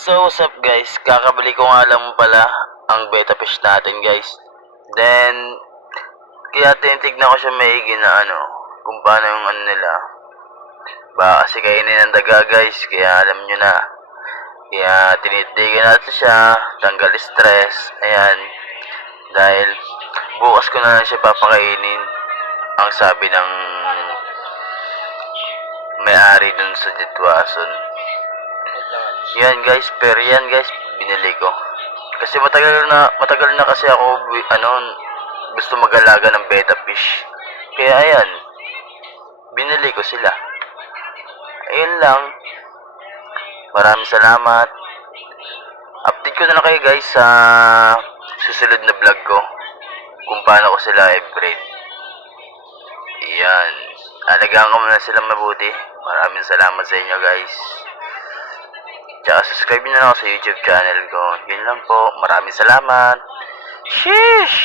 So, what's up guys? Kakabili ko nga lang pala ang betta fish natin guys. Then, kaya tinitignan ko siya maigi na kung paano yung nila. Baka kasi kainin ng daga guys, kaya alam nyo na. Kaya tinitigan natin siya, tanggal stress, ayan. Dahil bukas ko na lang siya papakainin, ang sabi ng may-ari dun sa Jitwason. Yan guys, pero yan guys, binili ko. Kasi matagal na kasi ako gusto mag-alaga ng betta fish. Kaya ayan, binili ko sila. Ayun lang. Maraming salamat. Update ko na lang kayo guys sa susunod na vlog ko kung paano ko sila i-breed. Ayan. Alagaan ko muna sila mabuti. Maraming salamat sa inyo guys. Tsaka subscribe nyo na ako sa YouTube channel ko. Yun lang po. Maraming salamat. Sheesh!